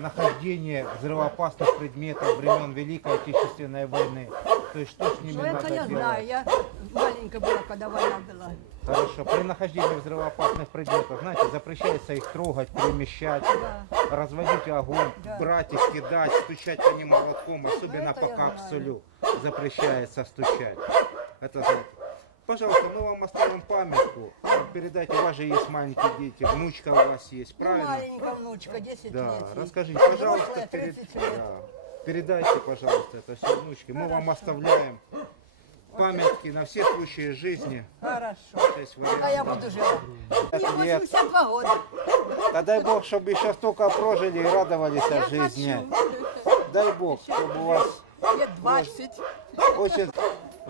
нахождение взрывоопасных предметов времен Великой Отечественной войны. То есть что с ними Ну, надо это я делать? знаю. Я маленькая была, когда война была. Хорошо. При нахождении взрывоопасных предметов, знаете, запрещается их трогать, перемещать, Да. разводить огонь, Да. брать их, кидать, стучать по ним молотком, особенно это по капсулю запрещается стучать. Это Пожалуйста, мы вам оставим памятку. Передайте, у вас же есть маленькие дети, внучка у вас есть, Ну, правильно? маленькая внучка, 10 Да, лет. ей. расскажите, пожалуйста, Взрослая, перед- 30 лет. да. передайте, пожалуйста, это все внучке. Мы вам оставляем памятки на все случаи жизни. Хорошо. То есть А я варианты. буду жива. Мне Нет. 82 года. Да дай Бог, чтобы еще столько прожили и радовались Я жизни. хочу. Дай Бог, чтобы у вас Лет 20. очень...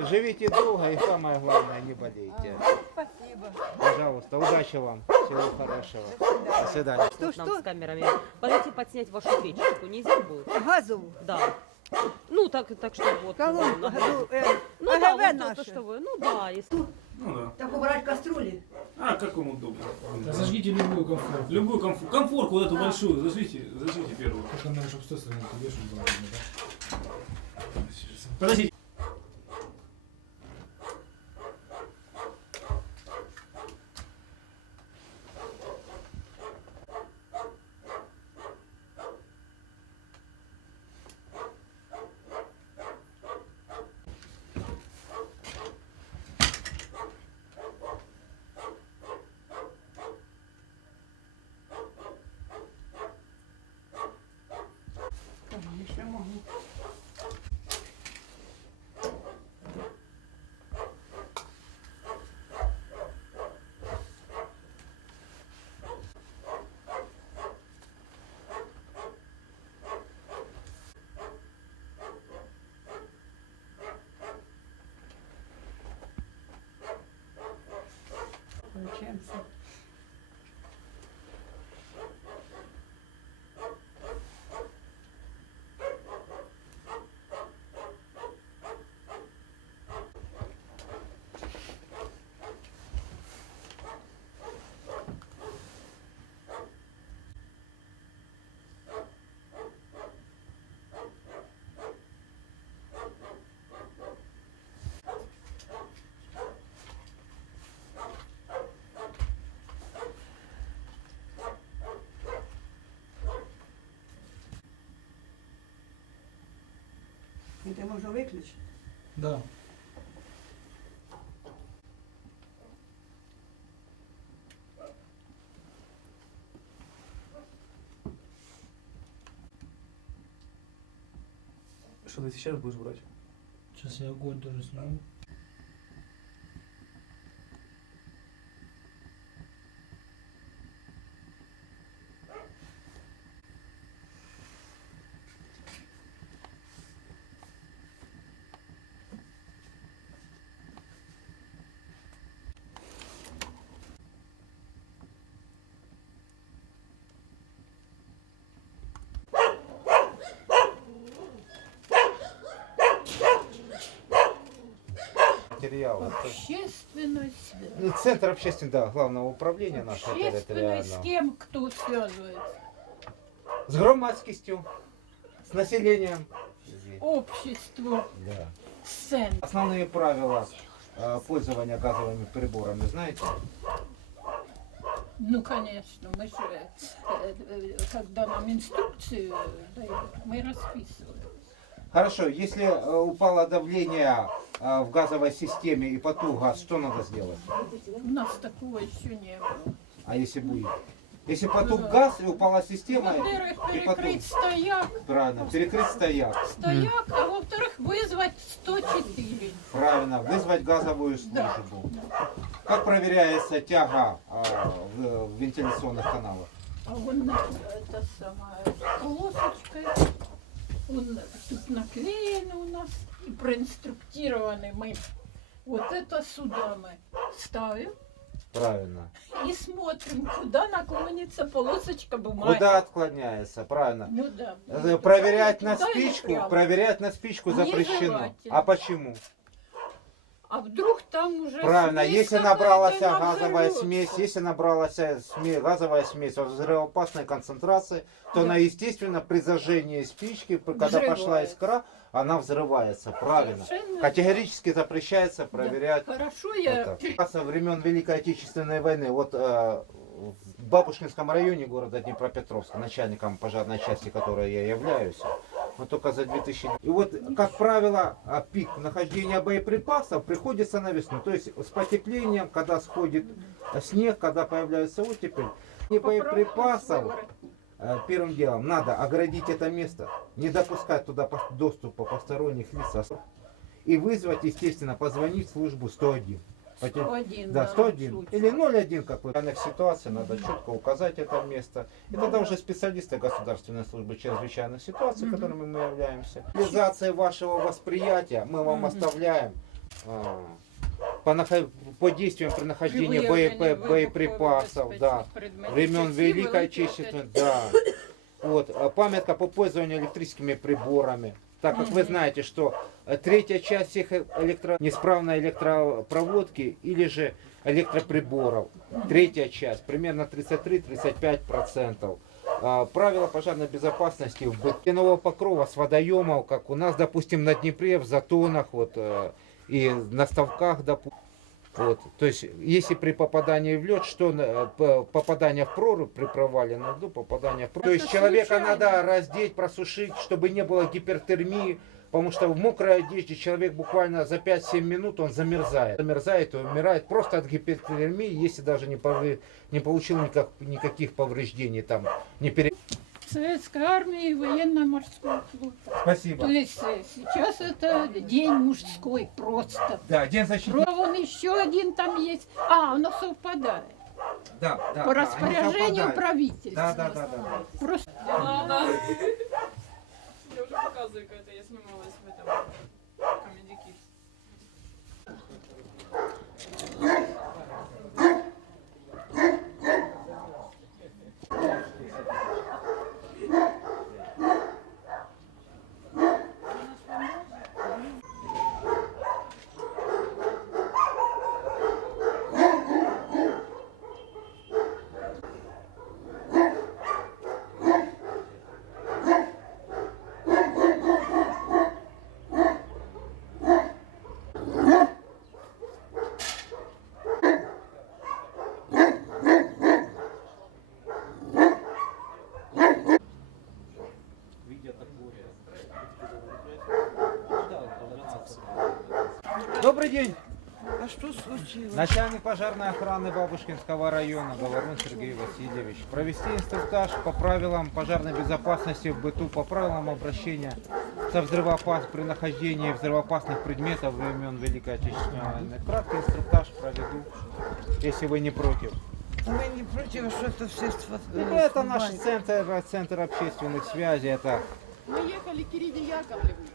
Живите долго и самое главное, не болейте. Спасибо. Пожалуйста, удачи вам. Всего хорошего. До свидания. Что, Тут нам что? с камерами подойти подснять вашу печечку нельзя будет? Газу. Да. Ну, так, так что вот. Колонку, ну, газу, э, Ну да, АГВ вот то, что вы. Ну да, если. Ну да. Так убрать кастрюли. А как вам удобно? Да зажгите любую комфорт. Любую комфор, комфорку вот эту большую, зажгите, зажгите первую. Только надо, чтобы с той стороны тебе, чтобы было видно, да? Подождите. Это можно выключить? Да. Что ты сейчас будешь брать? Сейчас я огонь тоже сниму. Материалы. Общественность. Ну, Центр общественного, да, главного управления нашего Общественность с территориального. кем кто связывается? С громадскостью, с населением. Общество, Да. центр. Основные правила э, пользования газовыми приборами, знаете? Ну, конечно, мы же, э, э, когда нам инструкцию дают, мы расписываем. Хорошо, если э, упало давление э, в газовой системе и потух газ, что надо сделать? У нас такого еще не было. А если будет? Если потух газ и упала система, Во-первых, и перекрыть стояк, правильно, перекрыть стояк, стояк, а во-вторых, вызвать 104. правильно, вызвать газовую Да. службу. Как проверяется тяга э, в, в вентиляционных каналах? А он на- это самое, полосочкой, он тут наклеен у нас и проинструктированы мы. Вот это сюда мы ставим Правильно. и смотрим, куда наклонится полосочка бумаги. Куда отклоняется, правильно. Ну да. Э, Проверять на спичку, проверять на спичку запрещено. А почему? А вдруг там уже Правильно, смесь если набралась газовая смесь, если набралась смесь, газовая смесь во взрывоопасной концентрации, то Да. она, естественно, при зажжении спички, когда пошла Взрывается. искра, она взрывается, правильно. Совершенно Категорически запрещается проверять Хорошо, я это. Со времен Великой Отечественной войны, вот э, в Бабушкинском районе города Днепропетровска, начальником пожарной части, которой я являюсь, вот только за 2000... И вот, как правило, а, пик нахождения боеприпасов приходится на весну. То есть с потеплением, когда сходит снег, когда появляется оттепель, и боеприпасов Э, Первым делом надо оградить это место, не допускать туда доступа посторонних лиц и вызвать, естественно, позвонить в службу 101. Поте- 101. Да, 101 случай. или 01, как в данных ситуациях, надо четко указать это место. И тогда уже специалисты государственной службы чрезвычайных ситуаций, которыми мы являемся. Реализация вашего восприятия мы вам Мгм. оставляем а, по, нахо- по действиям при нахождении выявлении боеприпасов, да, времен Великой Отечественной, да. Вот, а памятка по пользованию электрическими приборами. Так как вы знаете, что э, третья часть всех электро... неисправной электропроводки или же электроприборов, третья часть, примерно 33-35%. А, Правила пожарной безопасности в бытового покрова с водоемов, как у нас, допустим, на Днепре, в затонах вот, э, и на ставках, допустим. Вот, то есть, если при попадании в лед, что п- попадание в прорубь при провале на льду, попадание в прорубь. То есть человека надо раздеть, просушить, чтобы не было гипертермии, потому что в мокрой одежде человек буквально за 5-7 минут он замерзает. Замерзает и умирает просто от гипертермии, если даже не, повре- не получил никак- никаких повреждений там, не пере... Советской армии и военно-морского флота. Спасибо. То есть э, сейчас это день мужской просто. Да, День защиты. Про- Вон еще один там есть. А, оно совпадает. Да, да, По да, распоряжению правительства. Да, да, да, да. Просто Да. Я уже показываю, когда я снималась в этом Comedy Kids. Добрый день. А что случилось? Начальник пожарной охраны Бабушкинского района Говорун Сергей Васильевич. Провести инструктаж по правилам пожарной безопасности в быту, по правилам обращения со взрывоопас... при нахождении взрывоопасных предметов времен Великой Отечественной войны. Краткий инструктаж проведу, если вы не против. А вы не против, что это все Ну, Это наш центр, центр общественных связей. Это Мы ехали к Ирине Яковлевне.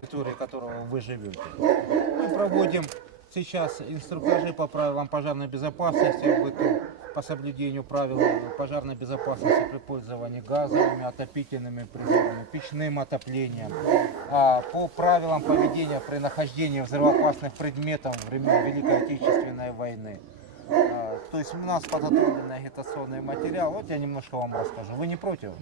Территории которого вы живете. Мы проводим сейчас инструктажи по правилам пожарной безопасности по соблюдению правил пожарной безопасности при пользовании газовыми, отопительными приборами, печным отоплением, а по правилам поведения при нахождении взрывоопасных предметов времен Великой Отечественной войны. А, То есть у нас подготовленный агитационный материал. Вот я немножко вам расскажу. Вы не против?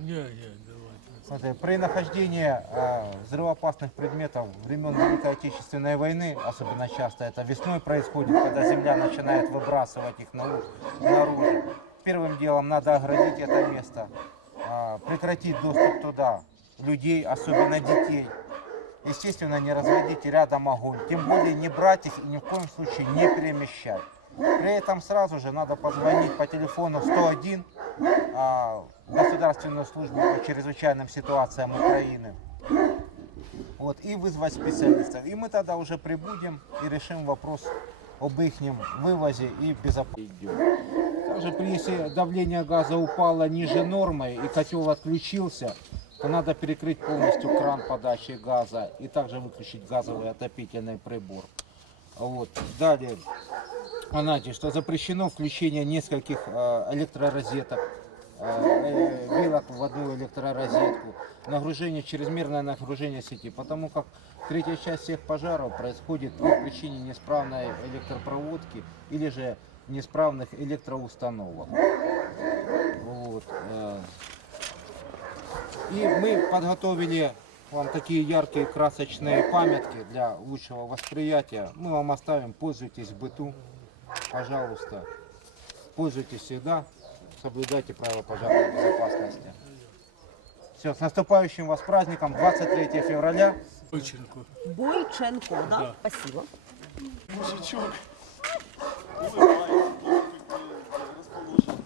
Смотри, при нахождении э, взрывоопасных предметов времен Великой Отечественной войны, особенно часто это весной происходит, когда земля начинает выбрасывать их наружу. Первым делом надо оградить это место, э, прекратить доступ туда людей, особенно детей. Естественно, не разводить рядом огонь, тем более не брать их и ни в коем случае не перемещать. При этом сразу же надо позвонить по телефону 101 а, в Государственную службу по чрезвычайным ситуациям Украины. Вот, и вызвать специалистов. И мы тогда уже прибудем и решим вопрос об их вывозе и безопасности. Также если давление газа упало ниже нормы и котел отключился, то надо перекрыть полностью кран подачи газа и также выключить газовый отопительный прибор. Вот. Далее, знаете, что запрещено включение нескольких э, электророзеток вилок в одну электророзетку, нагружение, чрезмерное нагружение сети, потому как третья часть всех пожаров происходит по причине неисправной электропроводки или же неисправных электроустановок. Вот. э. И мы подготовили вам такие яркие красочные памятки для лучшего восприятия. Мы вам оставим, пользуйтесь в быту, пожалуйста. Пользуйтесь всегда, соблюдайте правила пожарной безопасности. Все, с наступающим вас праздником, 23 февраля. Бойченко. Бойченко, да? Спасибо. Мужичок. Улыбається, розположений.